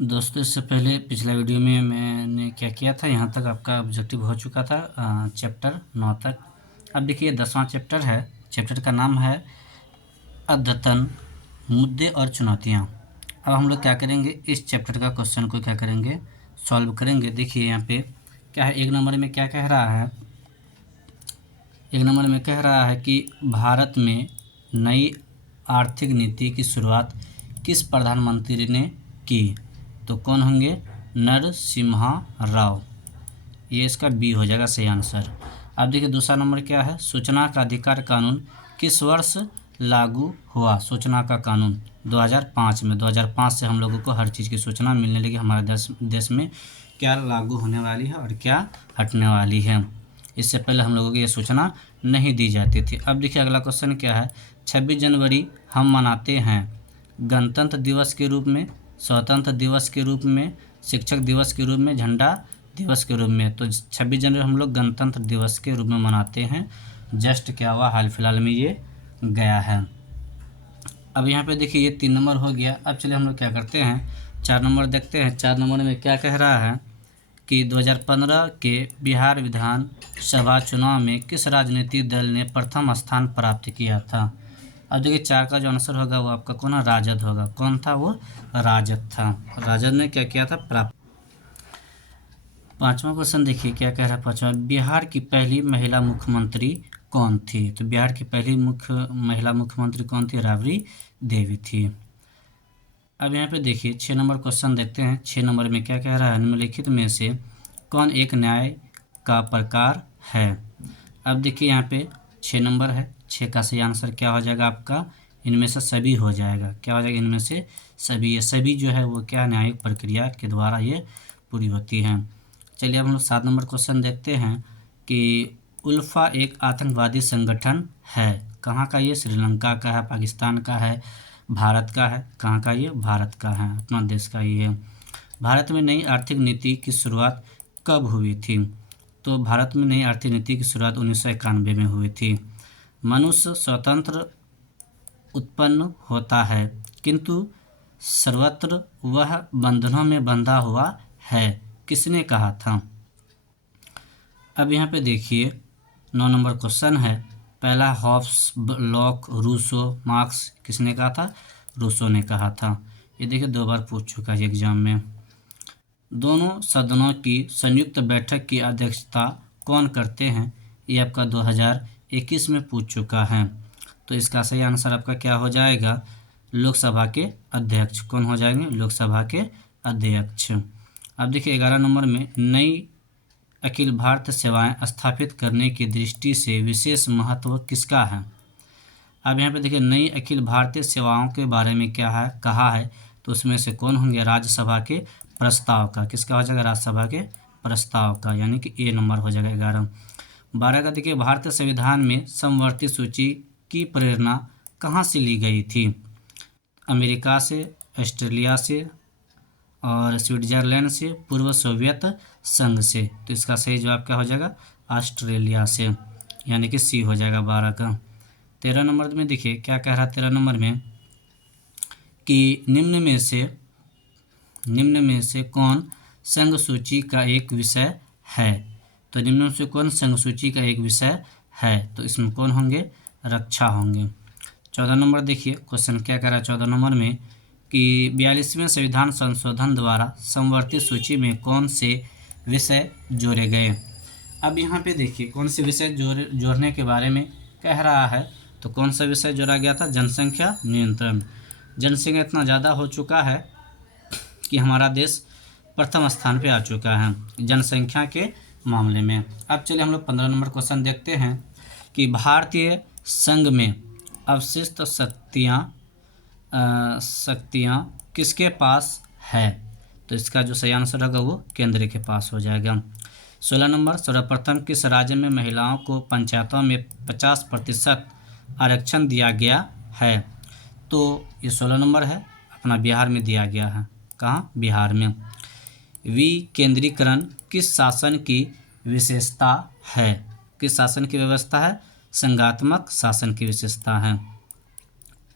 दोस्तों, इससे पहले पिछला वीडियो में मैंने क्या किया था, यहाँ तक आपका ऑब्जेक्टिव हो चुका था चैप्टर 9 तक। अब देखिए 10वां चैप्टर है। चैप्टर का नाम है अद्यतन मुद्दे और चुनौतियाँ। अब हम लोग क्या करेंगे, इस चैप्टर का क्वेश्चन को क्या करेंगे, सॉल्व करेंगे। देखिए यहाँ पे क्या है, एक नंबर में क्या कह रहा है। एक नंबर में कह रहा है कि भारत में नई आर्थिक नीति की शुरुआत किस प्रधानमंत्री ने की। तो कौन होंगे, नरसिम्हा राव। ये इसका बी हो जाएगा सही आंसर। अब देखिए दूसरा नंबर क्या है, सूचना का अधिकार कानून किस वर्ष लागू हुआ। सूचना का कानून 2005 में। 2005 से हम लोगों को हर चीज़ की सूचना मिलने लगी। हमारे देश में क्या लागू होने वाली है और क्या हटने वाली है। इससे पहले हम लोगों को ये सूचना नहीं दी जाती थी। अब देखिए अगला क्वेश्चन क्या है, 26 जनवरी हम मनाते हैं गणतंत्र दिवस के रूप में, स्वतंत्र दिवस के रूप में, शिक्षक दिवस के रूप में, झंडा दिवस के रूप में। तो 26 जनवरी हम लोग गणतंत्र दिवस के रूप में मनाते हैं। जस्ट क्या हुआ, हाल फिलहाल में ये गया है। अब यहाँ पे देखिए ये 3 नंबर हो गया। अब चलिए हम लोग क्या करते हैं, 4 नंबर देखते हैं। 4 नंबर में क्या कह रहा है कि 2015 के बिहार विधानसभा चुनाव में किस राजनीतिक दल ने प्रथम स्थान प्राप्त किया था। अब देखिए 4 का जो आंसर होगा वो आपका कौन है, राजद होगा। कौन था वो, राजद था। राजद ने क्या किया था, प्राप्त। 5वां क्वेश्चन देखिए क्या कह रहा है। 5वां, बिहार की पहली महिला मुख्यमंत्री कौन थी। तो बिहार की पहली महिला मुख्यमंत्री कौन थी, राबड़ी देवी थी। अब यहाँ पे देखिए 6 नंबर क्वेश्चन देखते हैं। 6 नंबर में क्या कह रहा है, निम्नलिखित में से कौन एक न्याय का प्रकार है। अब देखिए यहाँ पे 6 नंबर है। 6 का सही आंसर क्या हो जाएगा आपका, इनमें से सभी हो जाएगा। क्या हो जाएगा, इनमें से सभी। ये सभी जो है वो क्या, न्यायिक प्रक्रिया के द्वारा ये पूरी होती हैं। चलिए अब हम लोग 7 नंबर क्वेश्चन देखते हैं कि उल्फा एक आतंकवादी संगठन है। कहाँ का ये, श्रीलंका का है, पाकिस्तान का है, भारत का है। कहाँ का ये, भारत का है, अपना देश का ही है। भारत में नई आर्थिक नीति की शुरुआत कब हुई थी। तो भारत में नई आर्थिक नीति की शुरुआत 1991 में हुई थी। मनुष्य स्वतंत्र उत्पन्न होता है किंतु सर्वत्र वह बंधनों में बंधा हुआ है, किसने कहा था। अब यहाँ पे देखिए 9 नंबर क्वेश्चन है। पहला हॉब्स, लॉक, रूसो, मार्क्स, किसने कहा था, रूसो ने कहा था। ये देखिए 2 बार पूछ चुका है एग्जाम में। दोनों सदनों की संयुक्त बैठक की अध्यक्षता कौन करते हैं। ये आपका 2021 में पूछ चुका है। तो इसका सही आंसर आपका क्या हो जाएगा, लोकसभा के अध्यक्ष। कौन हो जाएंगे, लोकसभा के अध्यक्ष। अब देखिए 11 नंबर में, नई अखिल भारतीय सेवाएं स्थापित करने की दृष्टि से विशेष महत्व किसका है। अब यहाँ पे देखिए नई अखिल भारतीय सेवाओं के बारे में क्या है, कहा है। तो उसमें से कौन होंगे, राज्यसभा के प्रस्ताव का। किसका हो जाएगा, राज्यसभा के प्रस्ताव का, यानी कि ए नंबर हो जाएगा 11। 12 का देखिए, भारतीय संविधान में समवर्ती सूची की प्रेरणा कहाँ से ली गई थी। अमेरिका से, ऑस्ट्रेलिया से और स्विट्जरलैंड से, पूर्व सोवियत संघ से। तो इसका सही जवाब क्या हो जाएगा, ऑस्ट्रेलिया से, यानी कि सी हो जाएगा 12 का। 13 नंबर में देखिए क्या कह रहा है 13 नंबर में कि निम्न में से कौन संघ सूची का एक विषय है। तो निम्न में से कौन संघ सूची का एक विषय है। तो इसमें कौन होंगे, रक्षा होंगे। 14 नंबर देखिए क्वेश्चन क्या कह रहा है 14 नंबर में कि 42वें संविधान संशोधन द्वारा समवर्ती सूची में कौन से विषय जोड़े गए। अब यहाँ पे देखिए कौन से विषय जोड़ने के बारे में कह रहा है। तो कौन सा विषय जोड़ा गया था, जनसंख्या नियंत्रण। जनसंख्या इतना ज़्यादा हो चुका है कि हमारा देश प्रथम स्थान पे आ चुका है जनसंख्या के मामले में। अब चलिए हम लोग 15 नंबर क्वेश्चन देखते हैं कि भारतीय संघ में अवशिष्ट शक्तियाँ किसके पास है। तो इसका जो सही आंसर होगा वो केंद्र के पास हो जाएगा। 16 नंबर, सर्वप्रथम किस राज्य में महिलाओं को पंचायतों में 50% आरक्षण दिया गया है। तो ये 16 नंबर है, अपना बिहार में दिया गया है। कहाँ, बिहार में। विकेंद्रीकरण किस शासन की विशेषता है। किस शासन की व्यवस्था है, संघात्मक शासन की विशेषता है।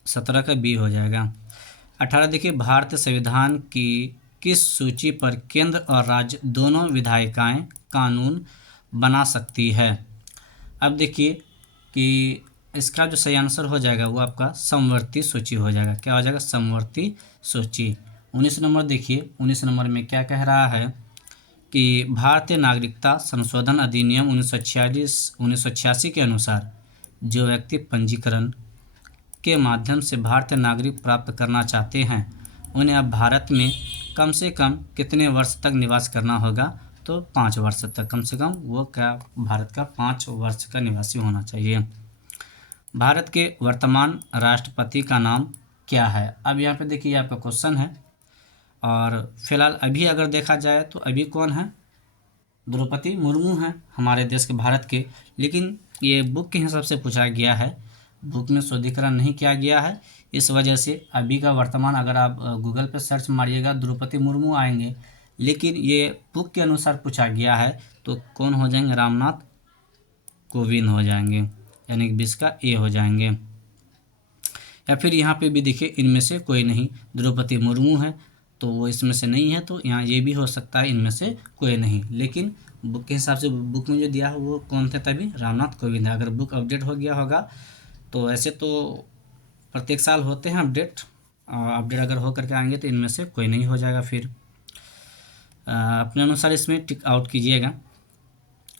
17 का बी हो जाएगा। 18 देखिए, भारतीय संविधान की किस सूची पर केंद्र और राज्य दोनों विधायिकाएं कानून बना सकती है? अब देखिए कि इसका जो सही आंसर हो जाएगा वो आपका समवर्ती सूची हो जाएगा। क्या हो जाएगा? समवर्ती सूची। 19 नंबर देखिए, 19 नंबर में क्या कह रहा है कि भारतीय नागरिकता संशोधन अधिनियम 1986 के अनुसार जो व्यक्ति पंजीकरण के माध्यम से भारतीय नागरिक प्राप्त करना चाहते हैं उन्हें अब भारत में कम से कम कितने वर्ष तक निवास करना होगा? तो 5 वर्ष तक कम से कम वो क्या भारत का 5 वर्ष का निवासी होना चाहिए। भारत के वर्तमान राष्ट्रपति का नाम क्या है? अब यहाँ पे देखिए आपका क्वेश्चन है और फिलहाल अभी अगर देखा जाए तो अभी कौन है? द्रौपदी मुर्मू हैं हमारे देश के भारत के। लेकिन ये बुक के हिसाब से पूछा गया है, बुक में शोधीकरण नहीं किया गया है, इस वजह से अभी का वर्तमान अगर आप गूगल पर सर्च मारिएगा द्रौपदी मुर्मू आएंगे, लेकिन ये बुक के अनुसार पूछा गया है तो कौन हो जाएंगे? रामनाथ कोविंद हो जाएंगे, यानी कि 20 का ए हो जाएंगे। या फिर यहाँ पे भी देखिए इनमें से कोई नहीं, द्रौपदी मुर्मू है तो वो इसमें से नहीं है, तो यहाँ ये भी हो सकता है इनमें से कोई नहीं। लेकिन बुक के हिसाब से बुक में जो दिया है वो कौन थे तभी? रामनाथ कोविंद है। अगर बुक अपडेट हो गया होगा तो ऐसे तो प्रत्येक साल होते हैं अपडेट, अपडेट अगर हो करके आएंगे तो इनमें से कोई नहीं हो जाएगा। फिर अपने अनुसार इसमें टिक आउट कीजिएगा।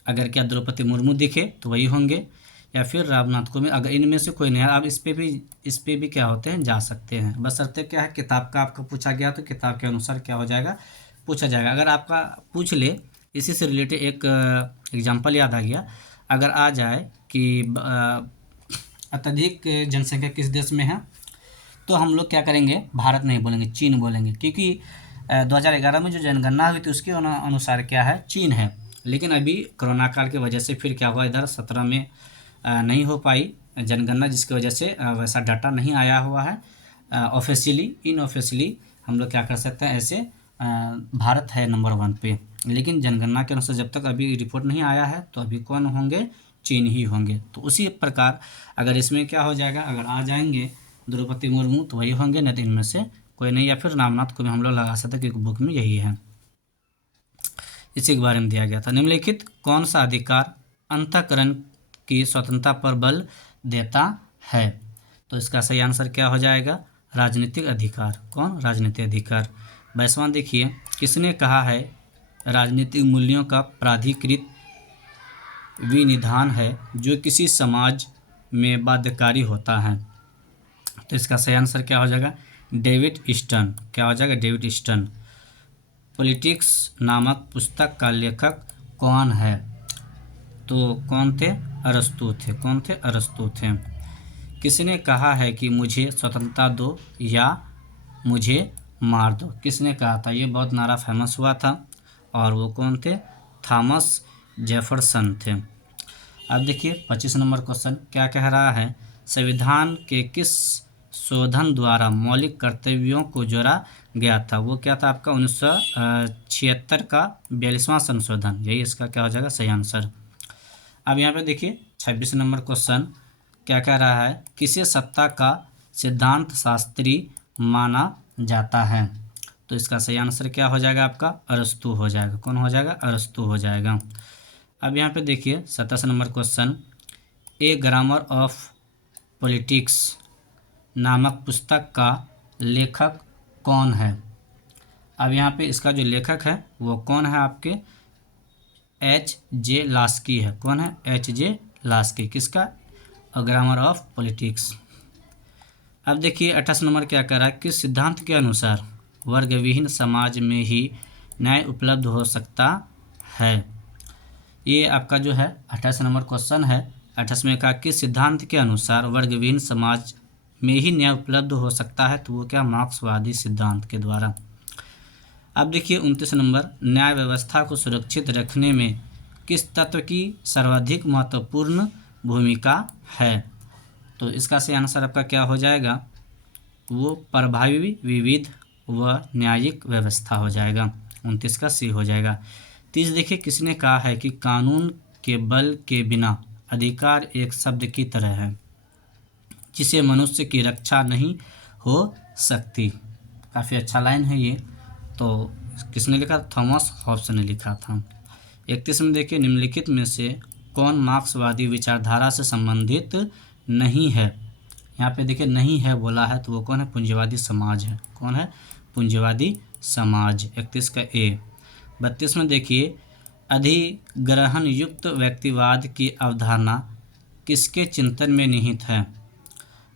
अगर क्या द्रौपदी मुर्मू दिखे तो वही होंगे या फिर रामनाथ कोविंद, अगर इनमें से कोई नहीं है। आप इस पे भी क्या होते हैं? जा सकते हैं। बशर्ते क्या है किताब का आपका पूछा गया तो किताब के अनुसार क्या हो जाएगा? पूछा जाएगा। अगर आपका पूछ ले, इसी से रिलेटेड एक एग्जांपल याद आ गया, अगर आ जाए कि अत्यधिक जनसंख्या किस देश में है तो हम लोग क्या करेंगे? भारत नहीं बोलेंगे, चीन बोलेंगे, क्योंकि 2011 में जो जनगणना हुई थी उसके अनुसार क्या है? चीन है। लेकिन अभी कोरोना काल की वजह से फिर क्या हुआ, इधर 17 में नहीं हो पाई जनगणना, जिसकी वजह से वैसा डाटा नहीं आया हुआ है ऑफिशियली। इनऑफिशियली हम लोग क्या कर सकते हैं? ऐसे भारत है नंबर 1 पे, लेकिन जनगणना के अनुसार जब तक अभी रिपोर्ट नहीं आया है तो अभी कौन होंगे? चीन ही होंगे। तो उसी प्रकार अगर इसमें क्या हो जाएगा, अगर आ जाएंगे द्रौपदी मुर्मू तो वही होंगे, नहीं तो इनमें से कोई नहीं, या फिर रामनाथ को भी हम लोग लगा सकते हैं क्योंकि बुक में यही है, इसी के बारे में दिया गया था। निम्नलिखित कौन सा अधिकार अंतःकरण की स्वतंत्रता पर बल देता है? तो इसका सही आंसर क्या हो जाएगा? राजनीतिक अधिकार। कौन? राजनीतिक अधिकार। 22वां देखिए, किसने कहा है राजनीतिक मूल्यों का प्राधिकृत विनिधान है जो किसी समाज में बाध्यकारी होता है? तो इसका सही आंसर क्या हो जाएगा? David Easton. क्या हो जाएगा? David Easton. पॉलिटिक्स नामक पुस्तक का लेखक कौन है? तो कौन थे? अरस्तु थे। कौन थे? अरस्तु थे। किसने कहा है कि मुझे स्वतंत्रता दो या मुझे मार दो? किसने कहा था? ये बहुत नारा फेमस हुआ था और वो कौन थे? थॉमस जेफरसन थे। अब देखिए 25 नंबर क्वेश्चन क्या कह रहा है? संविधान के किस शोधन द्वारा मौलिक कर्तव्यों को जोड़ा गया था? वो क्या था आपका? 1976 का 42वां संशोधन, यही इसका क्या हो जाएगा? सही आंसर। अब यहाँ पे देखिए 26 नंबर क्वेश्चन क्या कह रहा है? किसे सत्ता का सिद्धांत शास्त्री माना जाता है? तो इसका सही आंसर क्या हो जाएगा आपका? अरस्तु हो जाएगा। कौन हो जाएगा? अरस्तु हो जाएगा। अब यहाँ पे देखिए 27 number question, A grammar of politics नामक पुस्तक का लेखक कौन है? अब यहाँ पे इसका जो लेखक है वो कौन है आपके? H.J. लास्की है। कौन है? H.J. लास्की। किसका? Grammar of politics. अब देखिए 28 नंबर क्या कह रहा है? किस सिद्धांत के अनुसार वर्गविहीन समाज में ही न्याय उपलब्ध हो सकता है? ये आपका जो है 28 नंबर क्वेश्चन है। 28 में कहा किस सिद्धांत के अनुसार वर्गविहीन समाज में ही न्याय उपलब्ध हो सकता है? तो वो क्या? मार्क्सवादी सिद्धांत के द्वारा। अब देखिए 29 नंबर, न्याय व्यवस्था को सुरक्षित रखने में किस तत्व की सर्वाधिक महत्वपूर्ण भूमिका है? तो इसका सही आंसर आपका क्या हो जाएगा? वो प्रभावी, विविध व न्यायिक व्यवस्था हो जाएगा। 29 का सी हो जाएगा। 30 देखिए, किसने कहा है कि कानून के बल के बिना अधिकार एक शब्द की तरह है जिसे मनुष्य की रक्षा नहीं हो सकती? काफ़ी अच्छा लाइन है ये। तो किसने लिखा? थॉमस हॉब्स ने लिखा था। 31 में देखिए, निम्नलिखित में से कौन मार्क्सवादी विचारधारा से संबंधित नहीं है? यहाँ पे देखिए नहीं है बोला है, तो वो कौन है? पूंजीवादी समाज है। कौन है? पूंजीवादी समाज। 31 का ए। 32 में देखिए, अधिग्रहण युक्त व्यक्तिवाद की अवधारणा किसके चिंतन में निहित है?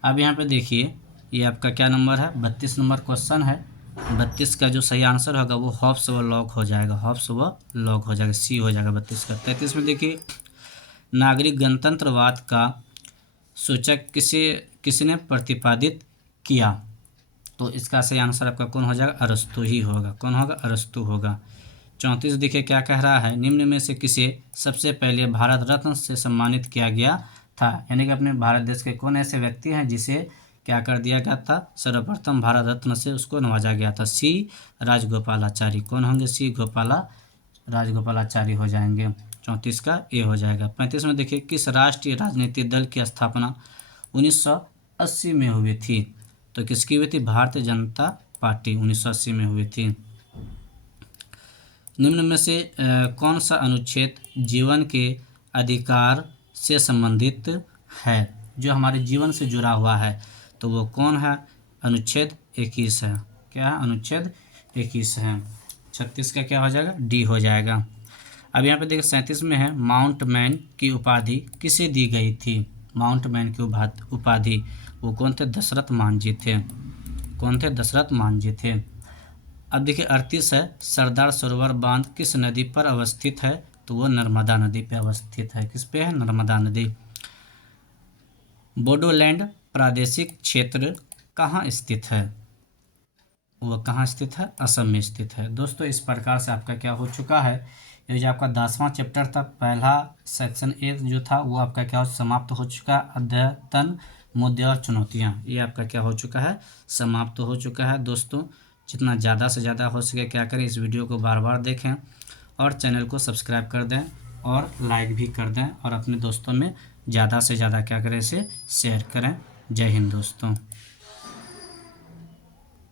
अब यहाँ पे देखिए, ये आपका क्या नंबर है? 32 नंबर क्वेश्चन है। 32 का जो सही आंसर होगा वो हॉब्स व लॉक हो जाएगा। हॉब्स व लॉक हो जाएगा, सी हो जाएगा 32 का। 33 में देखिए, नागरिक गणतंत्रवाद का सूचक किसने प्रतिपादित किया? तो इसका सही आंसर आपका कौन हो जाएगा? अरस्तु ही होगा। कौन होगा? अरस्तु होगा। 34 देखिए क्या कह रहा है, निम्न में से किसे सबसे पहले भारत रत्न से सम्मानित किया गया था? यानी कि अपने भारत देश के कौन ऐसे व्यक्ति हैं जिसे क्या कर दिया गया था? सर्वप्रथम भारत रत्न से उसको नवाजा गया था। सी राजगोपालाचारी। कौन होंगे? सी राजगोपालाचारी हो जाएंगे। 34 का ए हो जाएगा। 35 में देखिए, किस राष्ट्रीय राजनीतिक दल की स्थापना 1980 में हुई थी? तो किसकी हुई थी? भारतीय जनता पार्टी 1980 में हुई थी। निम्न में से कौन सा अनुच्छेद जीवन के अधिकार से संबंधित है? जो हमारे जीवन से जुड़ा हुआ है, तो वो कौन है? अनुच्छेद 21 है। क्या है? अनुच्छेद 21 है। 36 का क्या हो जाएगा? डी हो जाएगा। अब यहाँ पे देखिए 37 में है, माउंट मैन की उपाधि किसे दी गई थी? माउंट मैन की उपाधि वो कौन थे? दशरथ मांझी थे। कौन थे? दशरथ मांझी थे। अब देखिए 38 है, सरदार सरोवर बांध किस नदी पर अवस्थित है? तो वो नर्मदा नदी पे अवस्थित है। किस पे है? नर्मदा नदी। बोडोलैंड प्रादेशिक क्षेत्र कहाँ स्थित है? वह कहाँ स्थित है? असम में स्थित है। दोस्तों इस प्रकार से आपका क्या हो चुका है, ये जो आपका 10वां चैप्टर था, पहला सेक्शन ए जो था वो आपका क्या समाप्त हो चुका है। अद्यतन मुद्दे और चुनौतियाँ, ये आपका क्या हो चुका है? समाप्त हो चुका है। दोस्तों जितना ज़्यादा से ज़्यादा हो सके क्या करें, इस वीडियो को बार बार देखें और चैनल को सब्सक्राइब कर दें और लाइक भी कर दें और अपने दोस्तों में ज़्यादा से ज़्यादा क्या करें, इसे शेयर करें। जय हिंद दोस्तों।